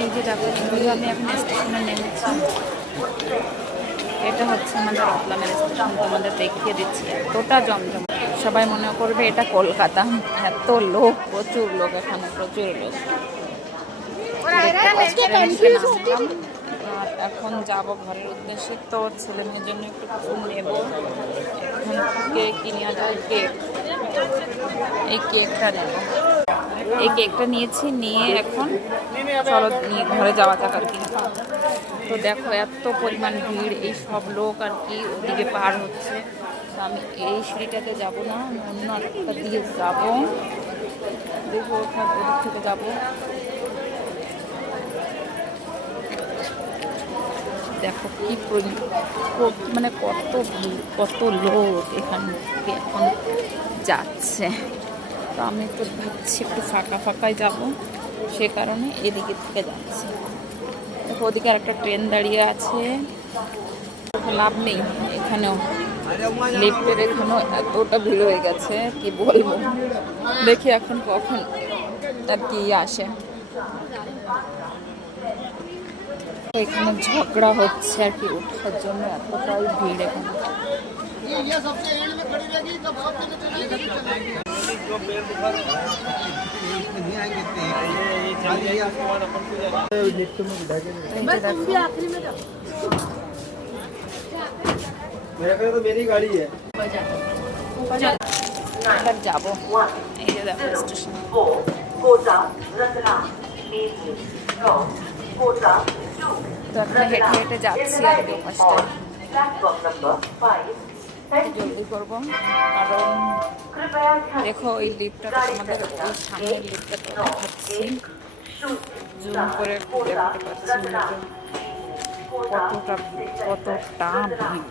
এই যে দেখো আমি এখন স্টেশনে নেমেছি। এটা হচ্ছে আমাদের রতলামের স্টেশন, তোমাদের দেখিয়ে দিচ্ছি। এতটা জমজম, সবাই মনে করবে এটা কলকাতা। এত লোক, প্রচুর লোক, এখানে প্রচুর লোক। নামলাম আর এখন যাব ঘরের উদ্দেশ্যে। তো ছেলে মেয়ের জন্য একটু কিছু নেব। এখান থেকে কি নেওয়া যায়? কেক। এই কেকটা নেব। এই কেকটা নিয়েছি, নিয়ে এখন চলো নিয়ে ঘরে যাওয়া যাক আর কি। তো দেখো এত পরিমাণ ভিড়, এই সব লোক আর কি ওদিকে পার হচ্ছে। তো আমি এই সিঁড়িটাতে যাব না, অন্য একটা দিকে যাবো। দেখবো ওদিক থেকে যাবো। দেখো কি মানে কত ভিড়, কত লোক এখান থেকে এখন যাচ্ছে। তো আমি তো ভাবছি একটু ফাঁকা ফাঁকায় যাব, সে কারণে এদিকে থেকে যাচ্ছি। দেখো ওদিকে আর একটা ট্রেন দাঁড়িয়ে আছে, লাভ নেই। এখানেও লিফটের এখানেও এতটা ভিড় হয়ে গেছে কি বলবো। দেখি এখন কখন আর কি আসে। এখানে ঝগড়া হচ্ছে আর কি ওঠার জন্য, এতটাই ভিড় এখানে। যাবো এই যে দেখো স্টেশন। তো এখন হেঁটে হেঁটে যাচ্ছি আর কি পাঁচটা। জলদি করবো, কারণ দেখো ওই লিফটটা তোমাদের ওই সামনের লিফটটা দেখাচ্ছি, জুম করে দেখাতে পারছি না কতটা ভিড়।